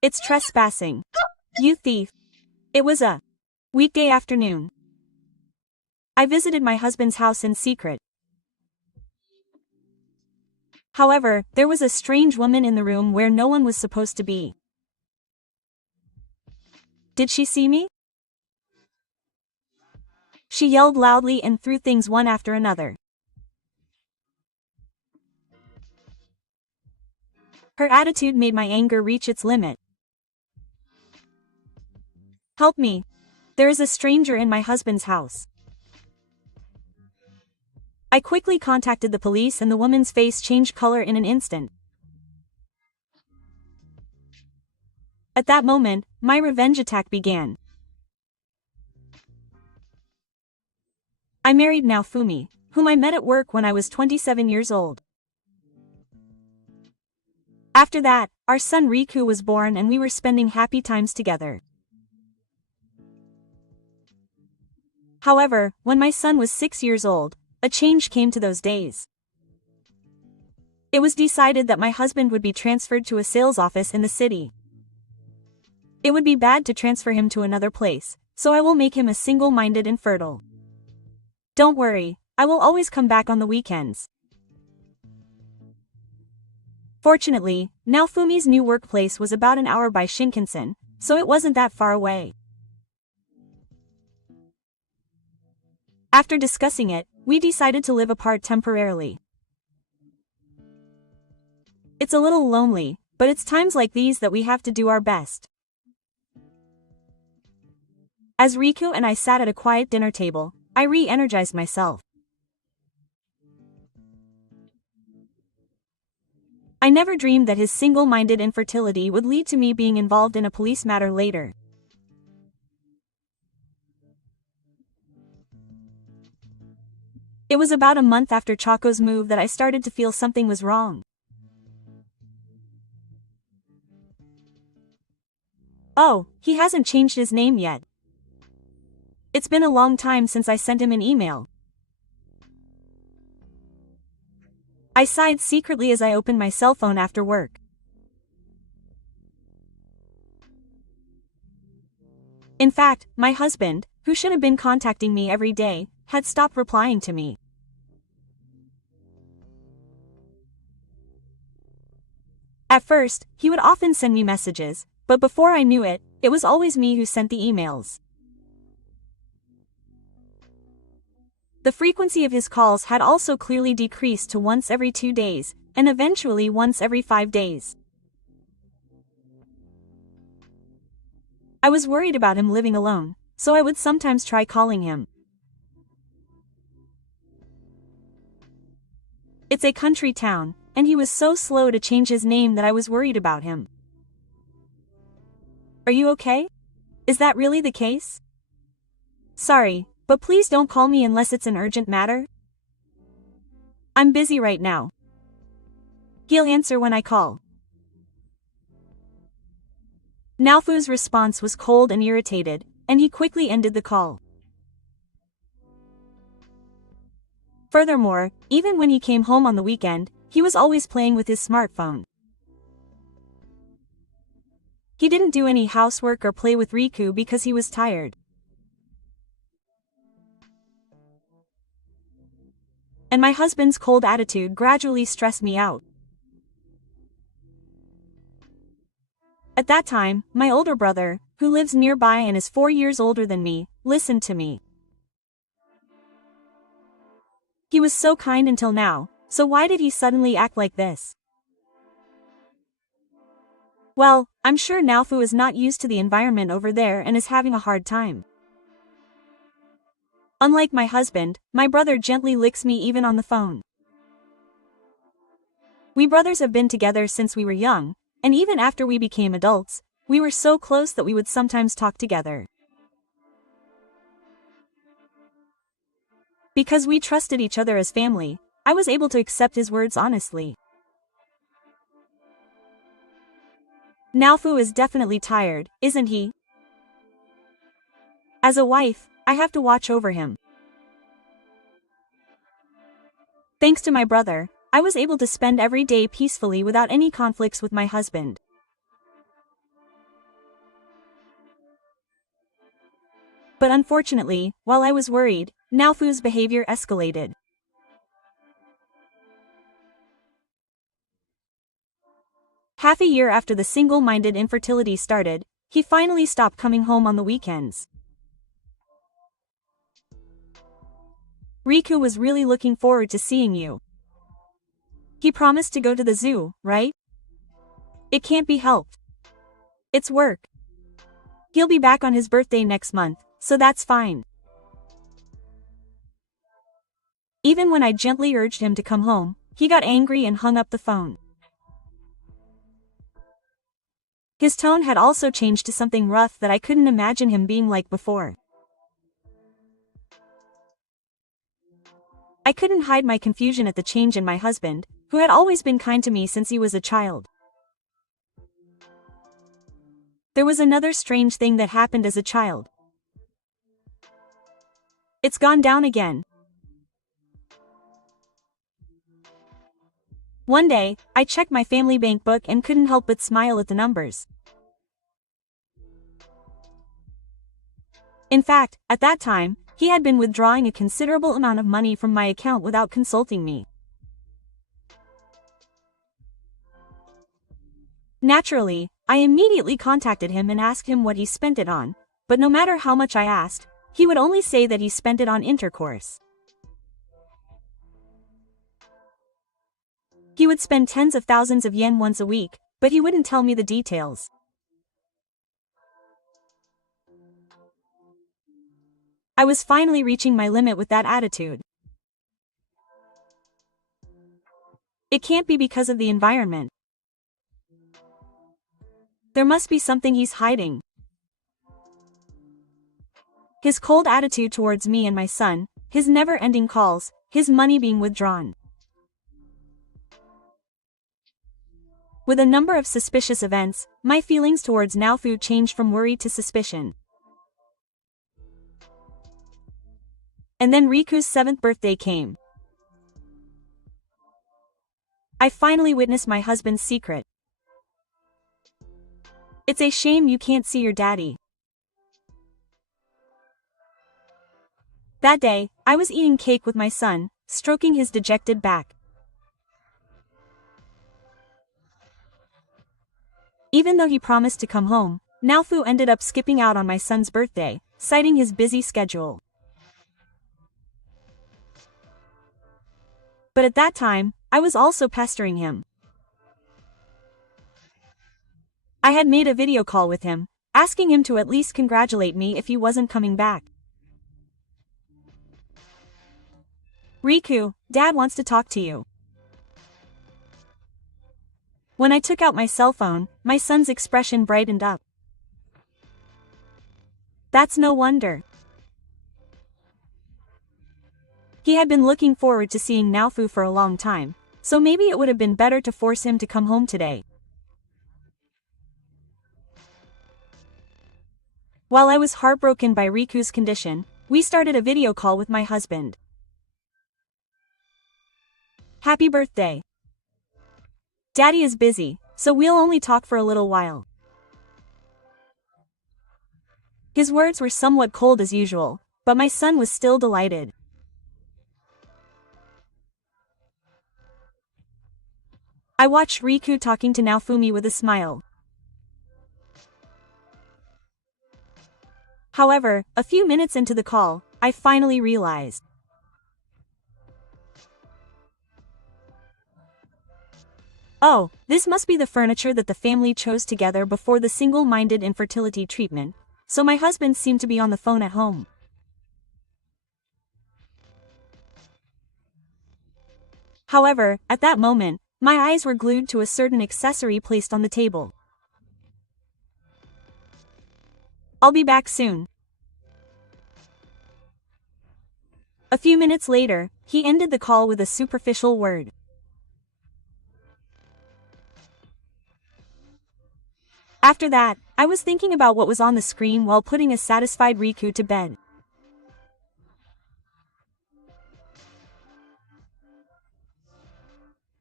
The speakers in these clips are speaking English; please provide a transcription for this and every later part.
It's trespassing. You thief. It was a weekday afternoon. I visited my husband's house in secret. However, there was a strange woman in the room where no one was supposed to be. Did she see me? She yelled loudly and threw things one after another. Her attitude made my anger reach its limit. Help me. There is a stranger in my husband's house. I quickly contacted the police and the woman's face changed color in an instant. At that moment, my revenge attack began. I married Naofumi, whom I met at work when I was 27 years old. After that, our son Riku was born and we were spending happy times together. However, when my son was 6 years old, a change came to those days. It was decided that my husband would be transferred to a sales office in the city. It would be bad to transfer him to another place, so I will make him a single-minded and fertile. Don't worry, I will always come back on the weekends. Fortunately, Naofumi's new workplace was about an hour by Shinkansen, so it wasn't that far away. After discussing it, we decided to live apart temporarily. It's a little lonely, but it's times like these that we have to do our best. As Riku and I sat at a quiet dinner table, I re-energized myself. I never dreamed that his single-minded infertility would lead to me being involved in a police matter later. It was about a month after Chaco's move that I started to feel something was wrong. Oh, he hasn't changed his name yet. It's been a long time since I sent him an email. I sighed secretly as I opened my cell phone after work. In fact, my husband, who should have been contacting me every day, had stopped replying to me. At first, he would often send me messages, but before I knew it, it was always me who sent the emails. The frequency of his calls had also clearly decreased to once every 2 days, and eventually once every 5 days. I was worried about him living alone, so I would sometimes try calling him. It's a country town, and he was so slow to change his name that I was worried about him. Are you okay? Is that really the case? Sorry, but please don't call me unless it's an urgent matter. I'm busy right now. He'll answer when I call. Naofu's response was cold and irritated, and he quickly ended the call. Furthermore, even when he came home on the weekend, he was always playing with his smartphone. He didn't do any housework or play with Riku because he was tired. And my husband's cold attitude gradually stressed me out. At that time, my older brother, who lives nearby and is 4 years older than me, listened to me. He was so kind until now, so why did he suddenly act like this? Well, I'm sure Naofu is not used to the environment over there and is having a hard time. Unlike my husband, my brother gently licks me even on the phone. We brothers have been together since we were young, and even after we became adults, we were so close that we would sometimes talk together. Because we trusted each other as family, I was able to accept his words honestly. Naofu is definitely tired, isn't he? As a wife, I have to watch over him. Thanks to my brother, I was able to spend every day peacefully without any conflicts with my husband. But unfortunately, while I was worried, Naofu's behavior escalated. Half a year after the single-minded infertility started, he finally stopped coming home on the weekends. Riku was really looking forward to seeing you. He promised to go to the zoo, right? It can't be helped. It's work. He'll be back on his birthday next month, so that's fine. Even when I gently urged him to come home, he got angry and hung up the phone. His tone had also changed to something rough that I couldn't imagine him being like before. I couldn't hide my confusion at the change in my husband, who had always been kind to me since he was a child. There was another strange thing that happened as a child. It's gone down again. One day, I checked my family bank book and couldn't help but smile at the numbers. In fact, at that time, he had been withdrawing a considerable amount of money from my account without consulting me. Naturally, I immediately contacted him and asked him what he spent it on, but no matter how much I asked, he would only say that he spent it on intercourse. He would spend tens of thousands of yen once a week, but he wouldn't tell me the details. I was finally reaching my limit with that attitude. It can't be because of the environment. There must be something he's hiding. His cold attitude towards me and my son, his never-ending calls, his money being withdrawn. With a number of suspicious events, my feelings towards Naofu changed from worry to suspicion. And then Riku's 7th birthday came. I finally witnessed my husband's secret. It's a shame you can't see your daddy. That day, I was eating cake with my son, stroking his dejected back. Even though he promised to come home, Naofu ended up skipping out on my son's birthday, citing his busy schedule. But at that time, I was also pestering him. I had made a video call with him, asking him to at least congratulate me if he wasn't coming back. Riku, Dad wants to talk to you. When I took out my cell phone, my son's expression brightened up. That's no wonder. He had been looking forward to seeing Naofu for a long time, so maybe it would have been better to force him to come home today. While I was heartbroken by Riku's condition, we started a video call with my husband. Happy birthday. Daddy is busy, so we'll only talk for a little while. His words were somewhat cold as usual, but my son was still delighted. I watched Riku talking to Naofumi with a smile. However, a few minutes into the call, I finally realized. Oh, this must be the furniture that the family chose together before the single-minded infertility treatment, so my husband seemed to be on the phone at home. However, at that moment, my eyes were glued to a certain accessory placed on the table. I'll be back soon. A few minutes later, he ended the call with a superficial word. After that, I was thinking about what was on the screen while putting a satisfied Riku to bed.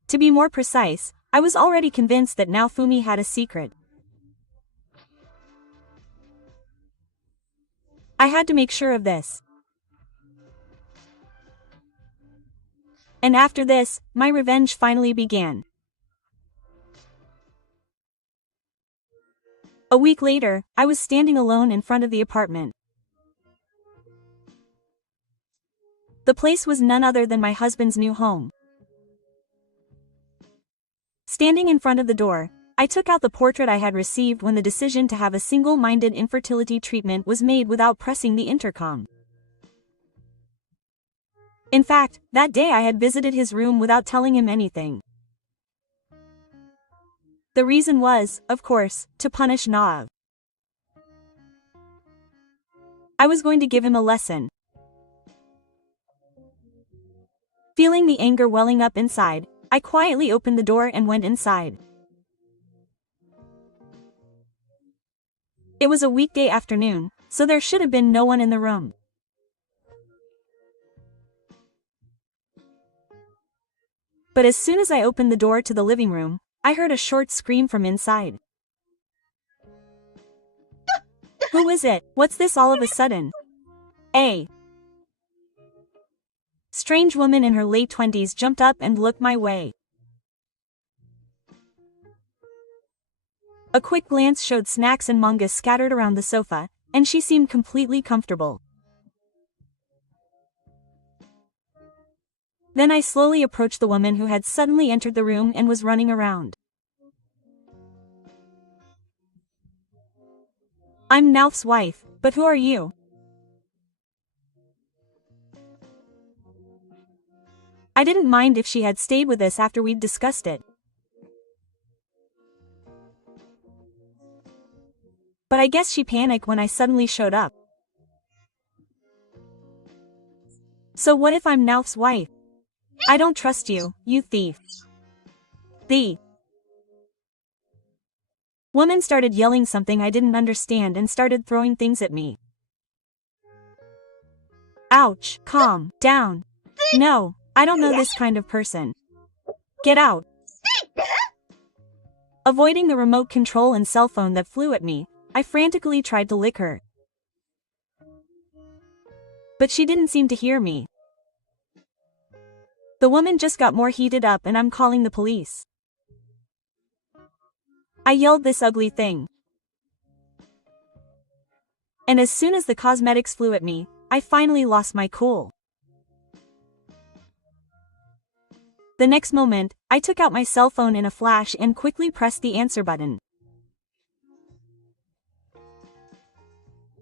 To be more precise, I was already convinced that Naofumi had a secret. I had to make sure of this. And after this, my revenge finally began. A week later, I was standing alone in front of the apartment. The place was none other than my husband's new home. Standing in front of the door, I took out the portrait I had received when the decision to have a single-minded infertility treatment was made without pressing the intercom. In fact, that day I had visited his room without telling him anything. The reason was, of course, to punish w. I was going to give him a lesson. Feeling the anger welling up inside, I quietly opened the door and went inside. It was a weekday afternoon, so there should have been no one in the room. But as soon as I opened the door to the living room, I heard a short scream from inside. Who is it? What's this all of a sudden? A strange woman in her late 20s jumped up and looked my way. A quick glance showed snacks and manga scattered around the sofa, and she seemed completely comfortable. Then I slowly approached the woman who had suddenly entered the room and was running around. I'm Nalf's wife, but who are you? I didn't mind if she had stayed with us after we'd discussed it. But I guess she panicked when I suddenly showed up. So what if I'm Nalf's wife? I don't trust you, you thief. The woman started yelling something I didn't understand and started throwing things at me. Ouch, calm down. No, I don't know this kind of person. Get out. Avoiding the remote control and cell phone that flew at me, I frantically tried to lick her. But she didn't seem to hear me. The woman just got more heated up and I'm calling the police. I yelled this ugly thing. And as soon as the cosmetics flew at me, I finally lost my cool. The next moment, I took out my cell phone in a flash and quickly pressed the answer button.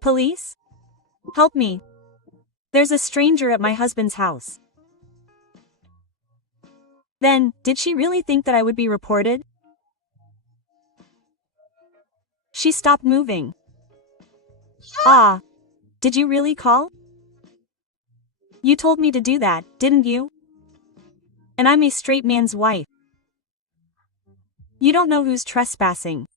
Police? Help me. There's a stranger at my husband's house. Then, did she really think that I would be reported? She stopped moving. Ah. Did you really call? You told me to do that, didn't you? And I'm a straight man's wife. You don't know who's trespassing.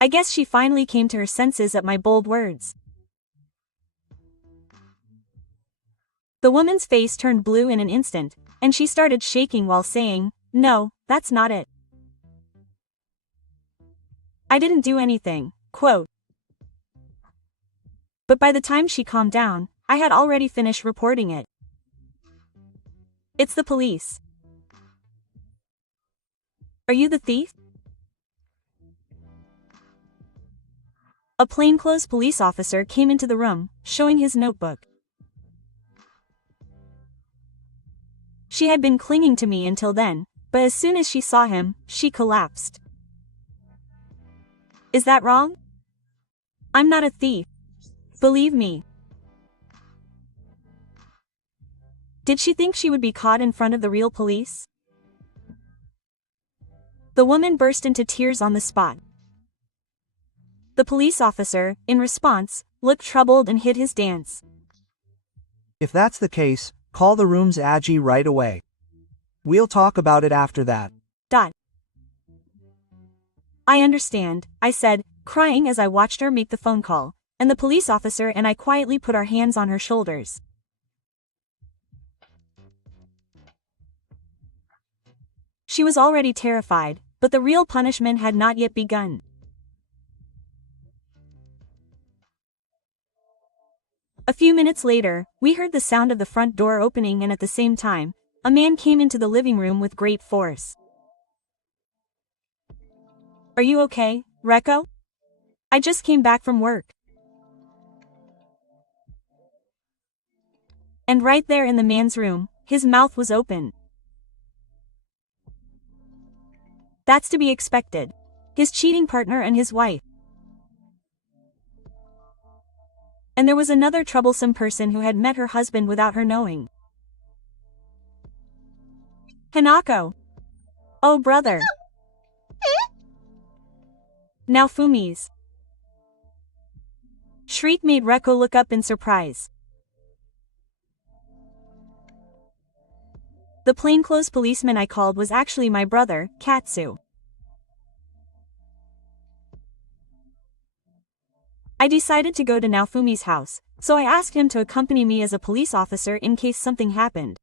I guess she finally came to her senses at my bold words. The woman's face turned blue in an instant, and she started shaking while saying, "No, that's not it. I didn't do anything," quote. But by the time she calmed down, I had already finished reporting it. It's the police. Are you the thief? A plainclothes police officer came into the room, showing his notebook. She had been clinging to me until then, but as soon as she saw him, she collapsed. Is that wrong? I'm not a thief. Believe me. Did she think she would be caught in front of the real police? The woman burst into tears on the spot. The police officer, in response, looked troubled and hid his dance. If that's the case, call the room's AG right away. We'll talk about it after that. I understand, I said, crying as I watched her make the phone call, and the police officer and I quietly put our hands on her shoulders. She was already terrified, but the real punishment had not yet begun. A few minutes later, we heard the sound of the front door opening, and at the same time, a man came into the living room with great force. "Are you okay, Reko? I just came back from work." And right there in the man's room, his mouth was open. That's to be expected. His cheating partner and his wife. And there was another troublesome person who had met her husband without her knowing. Hanako. Oh brother. Now Fumi's shriek made Reko look up in surprise. The plainclothes policeman I called was actually my brother, Katsu. I decided to go to Naofumi's house, so I asked him to accompany me as a police officer in case something happened.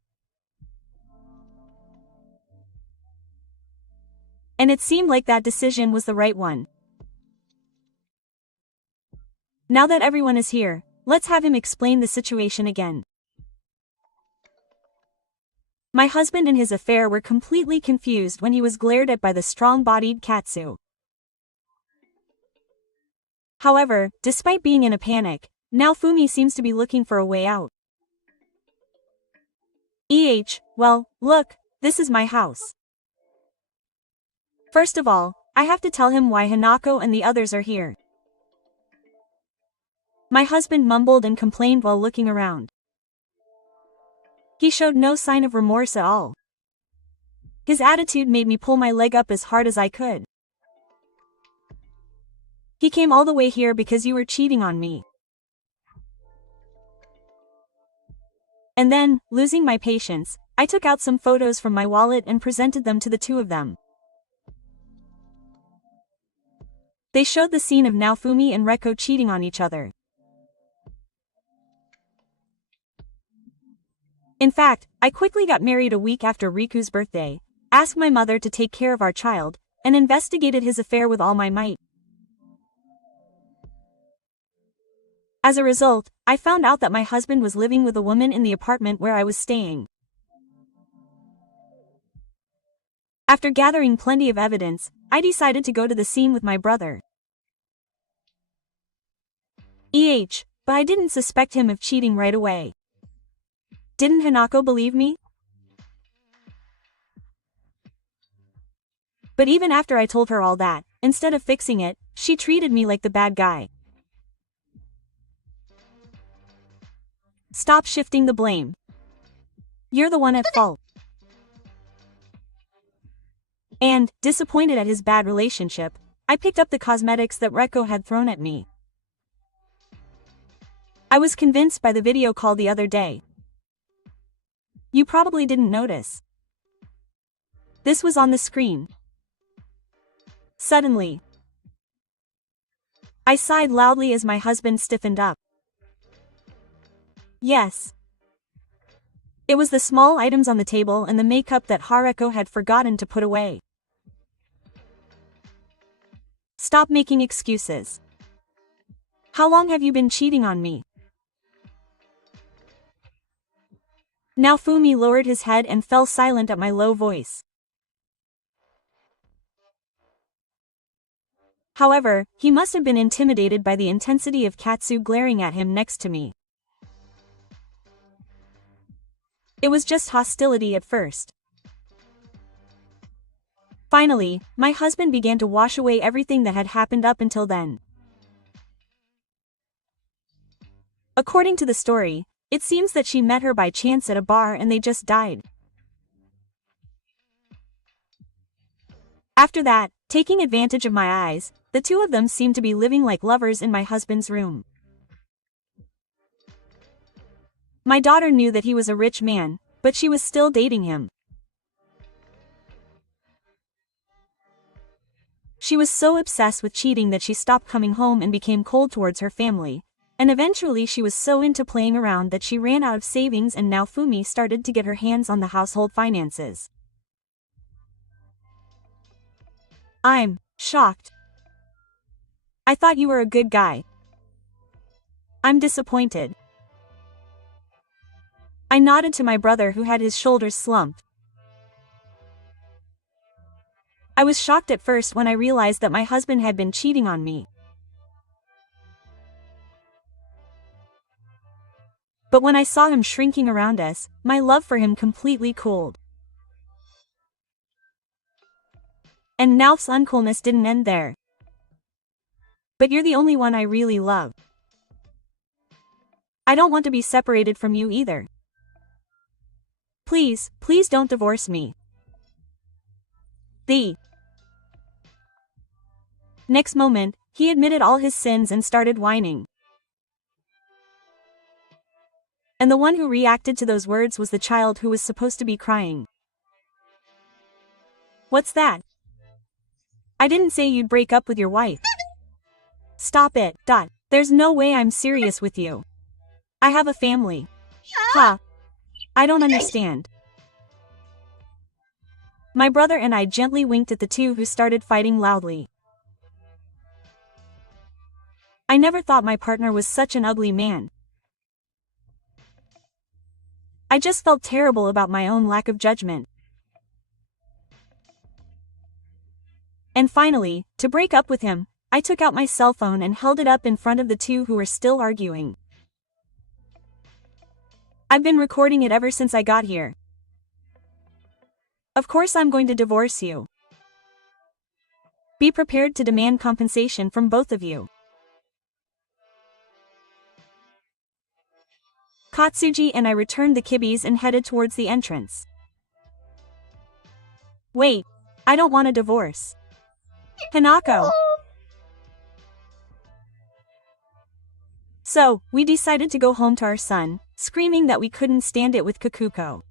And it seemed like that decision was the right one. Now that everyone is here, let's have him explain the situation again. My husband and his affair were completely confused when he was glared at by the strong-bodied Katsu. However, despite being in a panic, Naofumi seems to be looking for a way out. Well, look, this is my house. First of all, I have to tell him why Hanako and the others are here. My husband mumbled and complained while looking around. He showed no sign of remorse at all. His attitude made me pull my leg up as hard as I could. He came all the way here because you were cheating on me. And then, losing my patience, I took out some photos from my wallet and presented them to the two of them. They showed the scene of Naofumi and Reko cheating on each other. In fact, I quickly got married a week after Riku's birthday, asked my mother to take care of our child, and investigated his affair with all my might. As a result, I found out that my husband was living with a woman in the apartment where I was staying. After gathering plenty of evidence, I decided to go to the scene with my brother. But I didn't suspect him of cheating right away. Didn't Hanako believe me? But even after I told her all that, instead of fixing it, she treated me like the bad guy. Stop shifting the blame. You're the one at fault. And, disappointed at his bad relationship, I picked up the cosmetics that Reko had thrown at me. I was convinced by the video call the other day. You probably didn't notice. This was on the screen. Suddenly, I sighed loudly as my husband stiffened up. Yes. It was the small items on the table and the makeup that Hareko had forgotten to put away. Stop making excuses. How long have you been cheating on me? Naofumi lowered his head and fell silent at my low voice. However, he must have been intimidated by the intensity of Katsu glaring at him next to me. It was just hostility at first. Finally, my husband began to wash away everything that had happened up until then. According to the story, it seems that she met her by chance at a bar and they just died. After that, taking advantage of my eyes, the two of them seemed to be living like lovers in my husband's room. My daughter knew that he was a rich man, but she was still dating him. She was so obsessed with cheating that she stopped coming home and became cold towards her family, and eventually she was so into playing around that she ran out of savings and Naofumi started to get her hands on the household finances. I'm shocked. I thought you were a good guy. I'm disappointed. I nodded to my brother who had his shoulders slumped. I was shocked at first when I realized that my husband had been cheating on me. But when I saw him shrinking around us, my love for him completely cooled. And Nauf's uncoolness didn't end there. But you're the only one I really love. I don't want to be separated from you either. Please, please don't divorce me. The next moment, he admitted all his sins and started whining. And the one who reacted to those words was the child who was supposed to be crying. What's that? I didn't say you'd break up with your wife. Stop it. There's no way I'm serious with you. I have a family. Ha! I don't understand. My brother and I gently winked at the two who started fighting loudly. I never thought my partner was such an ugly man. I just felt terrible about my own lack of judgment. And finally, to break up with him, I took out my cell phone and held it up in front of the two who were still arguing. I've been recording it ever since I got here. Of course I'm going to divorce you. Be prepared to demand compensation from both of you. Katsuji and I returned the kibis and headed towards the entrance. Wait, I don't want a divorce. Hanako. So, we decided to go home to our son, screaming that we couldn't stand it with Kakuko.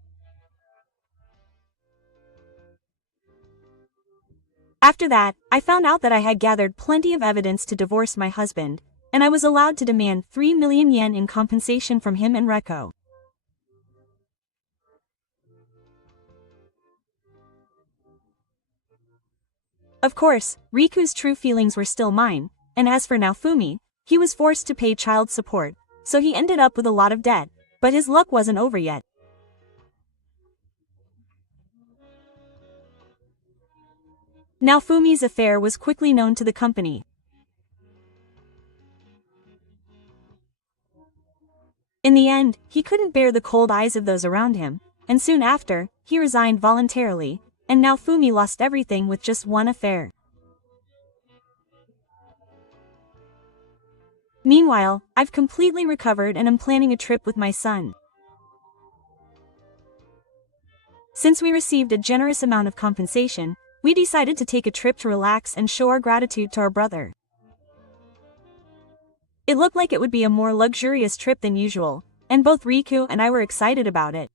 After that, I found out that I had gathered plenty of evidence to divorce my husband, and I was allowed to demand 3 million yen in compensation from him and Reko. Of course, Riku's true feelings were still mine, and as for Naofumi, he was forced to pay child support, so he ended up with a lot of debt, but his luck wasn't over yet. Naofumi's affair was quickly known to the company. In the end, he couldn't bear the cold eyes of those around him, and soon after, he resigned voluntarily, and Naofumi lost everything with just one affair. Meanwhile, I've completely recovered and am planning a trip with my son. Since we received a generous amount of compensation, we decided to take a trip to relax and show our gratitude to our brother. It looked like it would be a more luxurious trip than usual, and both Riku and I were excited about it.